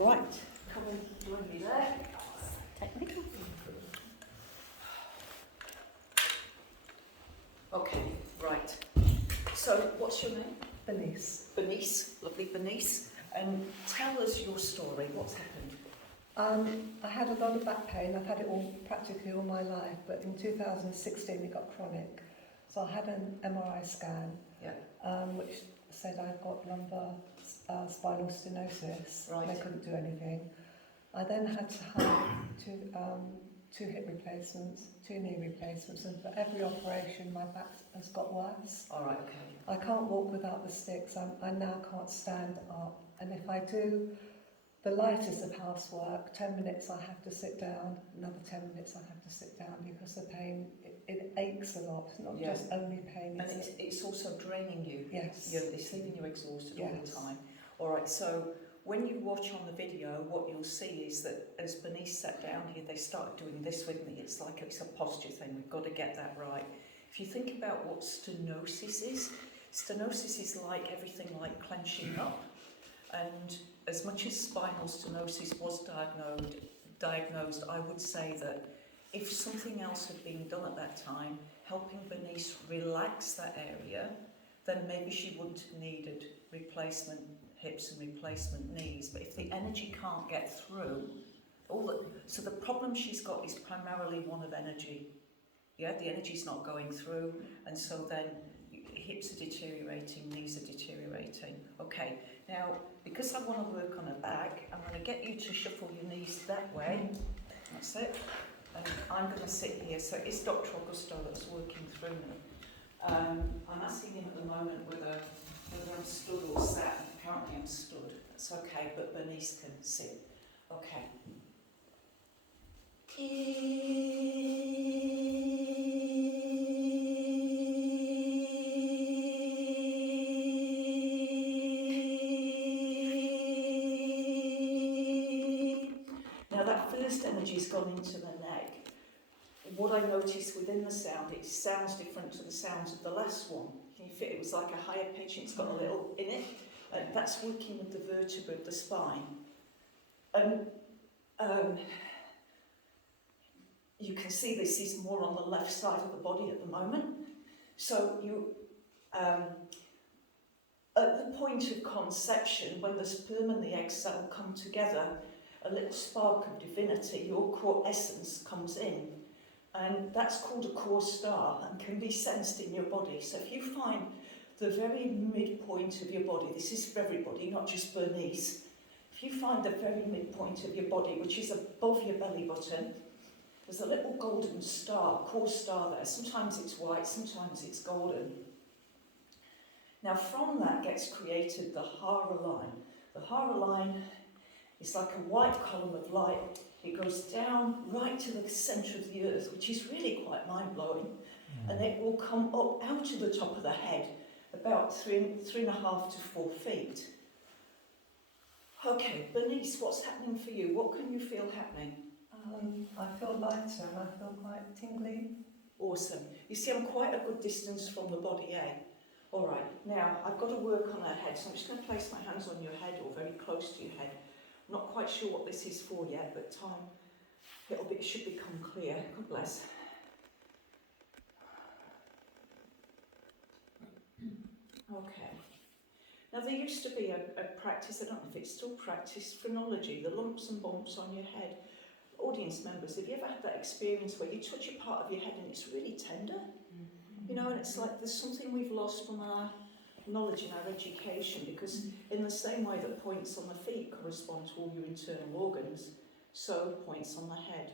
Right, come and join me there. Technical. Okay, right. So, what's your name? Bernice. Bernice, lovely Bernice. And tell us your story. What's happened? I had a lot of back pain. I've had it practically all my life, but in 2016 it got chronic. So I had an MRI scan, which said I'd got lumbar spinal stenosis. Right. They couldn't do anything. I then had to have two hip replacements, 2 knee replacements, and for every operation my back has got worse. All right, okay. I can't walk without the sticks. I now can't stand up, and if I do the lightest of housework, 10 minutes I have to sit down, another 10 minutes I have to sit down because the pain, it aches a lot. It's not just only pain. And it's also draining you. Yes. It's leaving you exhausted all the time. All right, so when you watch on the video, what you'll see is that as Bernice sat down here, they started doing this with me. It's like it's a posture thing. We've got to get that right. If you think about what stenosis is like everything like clenching up. And as much as spinal stenosis was diagnosed, I would say that if something else had been done at that time, helping Bernice relax that area, then maybe she wouldn't have needed replacement hips and replacement knees. But if the energy can't get through, so the problem she's got is primarily one of energy. Yeah, the energy's not going through, and so then hips are deteriorating, knees are deteriorating. Okay, now, because I want to work on her back, I'm going to get you to shuffle your knees that way. That's it. And I'm going to sit here. So it's Dr. Augusto that's working through me. I'm asking him at the moment whether I'm stood or sat. Apparently I'm stood. That's okay, but Bernice can sit. Okay. Now that first energy's gone into the neck. What I noticed within the sound, it sounds different to the sounds of the last one. Can you feel it was like a higher pitch, it's got a little in it. That's working with the vertebra of the spine. And you can see this is more on the left side of the body at the moment. So you, at the point of conception, when the sperm and the egg cell come together, a little spark of divinity, your core essence, comes in. And that's called a core star and can be sensed in your body. So if you find the very midpoint of your body, this is for everybody, not just Bernice, if you find the very midpoint of your body, which is above your belly button, there's a little golden star, core star there. Sometimes it's white, sometimes it's golden. Now from that gets created the Hara line. The Hara line is like a white column of light. It goes down right to the centre of the earth, which is really quite mind-blowing. And it will come up out of the top of the head, about 3.5 to 4 feet. Okay, Bernice, what's happening for you? What can you feel happening? I feel lighter and I feel quite tingly. Awesome. You see, I'm quite a good distance from the body, eh? All right, now I've got to work on her head, so I'm just going to place my hands on your head or very close to your head. I'm not quite sure what this is for yet, but it should become clear. God bless. Okay. Now there used to be a practice, I don't know if it's still practiced, phrenology, the lumps and bumps on your head. Audience members, have you ever had that experience where you touch a part of your head and it's really tender? You know, and it's like there's something we've lost from our knowledge and our education, because in the same way that points on the feet correspond to all your internal organs, so points on the head.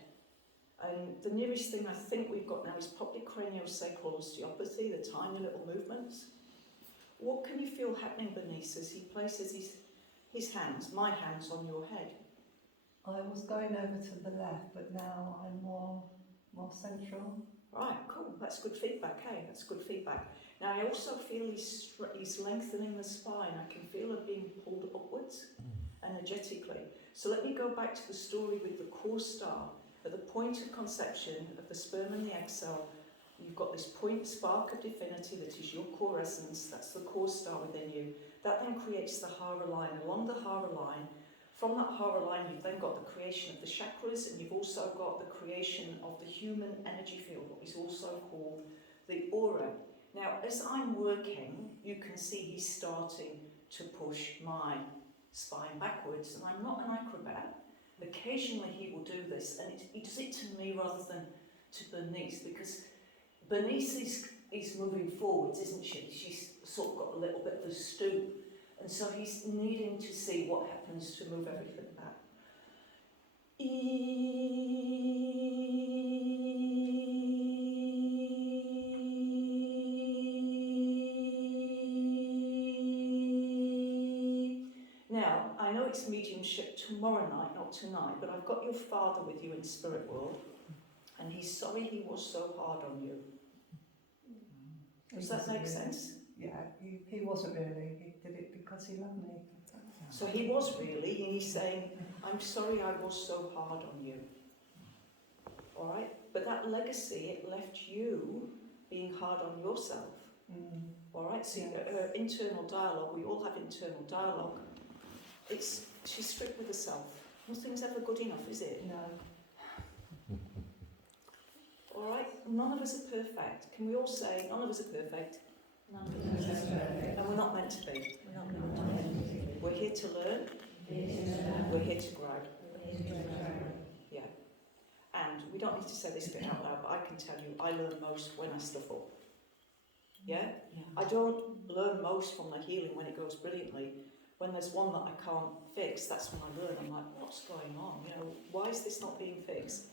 And the nearest thing I think we've got now is probably craniosacral osteopathy, the tiny little movements. What can you feel happening, Bernice, as he places his hands, my hands, on your head? I was going over to the left, but now I'm more central. Right, cool. That's good feedback, hey? That's good feedback. Now I also feel he's lengthening the spine. I can feel it being pulled upwards energetically. So let me go back to the story with the core star. At the point of conception of the sperm and the egg cell, you've got this point spark of divinity that is your core essence. That's the core star within you. That then creates the Hara line. Along the Hara line From that hara line, you've then got the creation of the chakras, and you've also got the creation of the human energy field, what is also called the aura. Now, as I'm working, you can see he's starting to push my spine backwards, and I'm not an acrobat. Occasionally he will do this, and he does it to me rather than to Bernice, because Bernice is moving forwards, isn't she? She's sort of got a little bit of a stoop, and so he's needing to see what happens to move everything back. Now, I know it's mediumship tomorrow night, not tonight, but I've got your father with you in spirit world, and he's sorry he was so hard on you. Does that make sense? Yeah, he wasn't really. He did it because he loved me. So he was really, and he's saying, I'm sorry I was so hard on you. All right? But that legacy, it left you being hard on yourself. All right? So internal dialogue, we all have internal dialogue. She's strict with herself. Nothing's ever good enough, is it? No. All right? None of us are perfect. Can we all say, none of us are perfect? None of us are perfect. And we're not meant to be. We're not meant to be. We're here to learn. We're here to grow. Yeah. And we don't need to say this bit out loud, but I can tell you, I learn most when I stuff up. Yeah? I don't learn most from the healing when it goes brilliantly. When there's one that I can't fix, that's when I learn. I'm like, what's going on? You know, why is this not being fixed?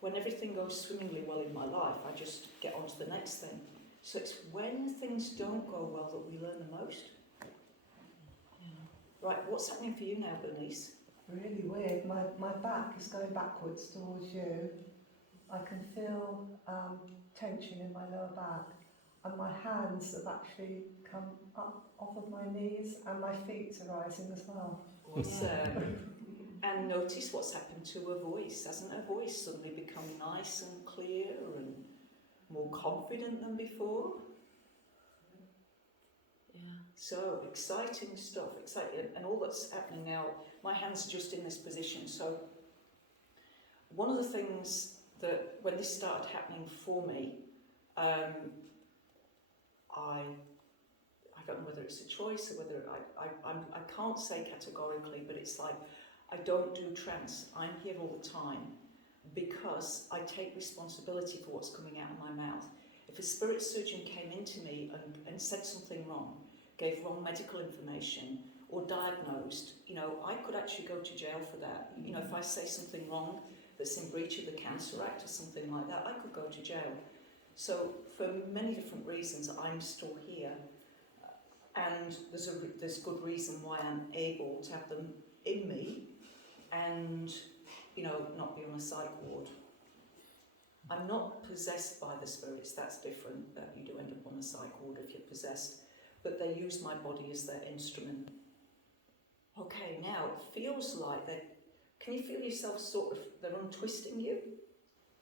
When everything goes swimmingly well in my life, I just get on to the next thing. So it's when things don't go well that we learn the most. Right, what's happening for you now, Bernice? Really weird. My back is going backwards towards you. I can feel tension in my lower back, and my hands have actually come up off of my knees, and my feet are rising as well. Awesome. And notice what's happened to her voice. Hasn't her voice suddenly become nice and clear and more confident than before? So exciting stuff, exciting, and all that's happening now. My hands are just in this position. So one of the things that when this started happening for me, I don't know whether it's a choice or whether I can't say categorically, but it's like I don't do trance. I'm here all the time because I take responsibility for what's coming out of my mouth. If a spirit surgeon came into me and said something wrong, gave wrong medical information, or diagnosed, you know, I could actually go to jail for that. You know, if I say something wrong that's in breach of the Cancer Act or something like that, I could go to jail. So for many different reasons, I'm still here, and there's good reason why I'm able to have them in me, and you know, not be on a psych ward. I'm not possessed by the spirits. That's different. That you do end up on a psych ward if you're possessed. But they use my body as their instrument. Okay, now it feels like they. Can you feel yourself sort of, they're untwisting you?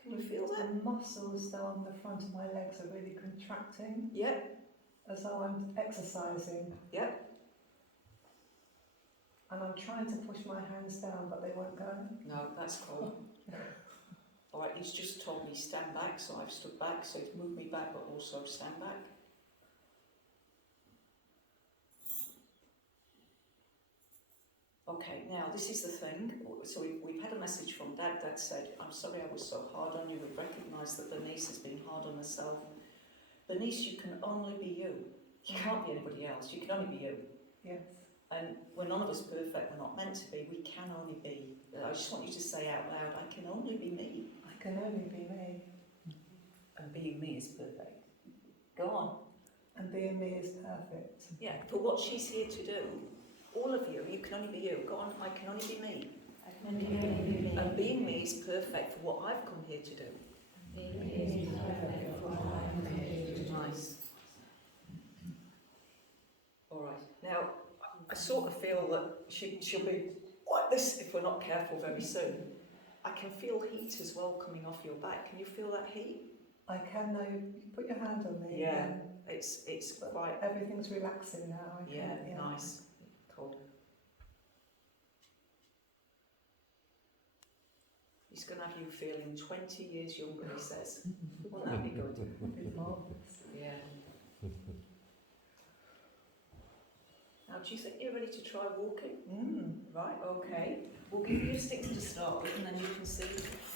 Can you feel that? The muscles down the front of my legs are really contracting. Yep. As though I'm exercising. Yep. And I'm trying to push my hands down, but they won't go. No, that's cool. All right, he's just told me stand back, so I've stood back, so he's moved me back, but also stand back. Okay, now this is the thing. So we've had a message from Dad. Dad said, I'm sorry I was so hard on you. We recognise that Bernice has been hard on herself. Bernice, you can only be you. You can't be anybody else. You can only be you. Yes. And we're none of us perfect. We're not meant to be. We can only be. I just want you to say out loud, I can only be me. I can only be me. And being me is perfect. Go on. And being me is perfect. Yeah, for what she's here to do. All of you, you can only be you. Go on, I can only be me. I can only be me. And being me is perfect for what I've come here to do. Being me is perfect for what I am here to do. Nice. All right. Now, I sort of feel that she'll be like this if we're not careful very soon. I can feel heat as well coming off your back. Can you feel that heat? I can now. You put your hand on me. Yeah. And It's quite. everything's relaxing now. Yeah, nice. Cool. He's going to have you feeling 20 years younger, he says. Won't that be good? It's marvellous. Yeah. Now, do you think you're ready to try walking? Right, okay. We'll give you a stick to start with, and then you can see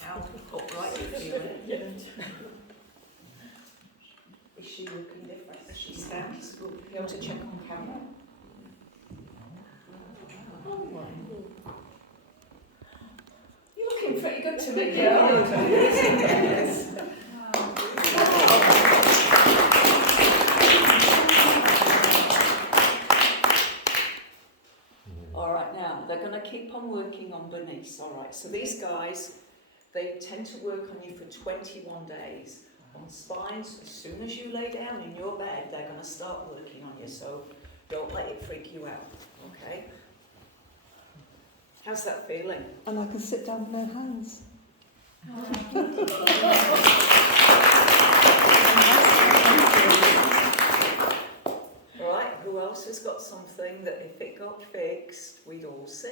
how upright you're feeling. Is she looking different as she stands? We'll be able to check on camera. You're looking pretty good to me. Yes. All right, now they're going to keep on working on Bernice. All right, so these guys, they tend to work on you for 21 days. On spines, as soon as you lay down in your bed, they're going to start working on you, so don't let it freak you out, okay? How's that feeling? And I can sit down with no hands. Right, who else has got something that if it got fixed, we'd all see?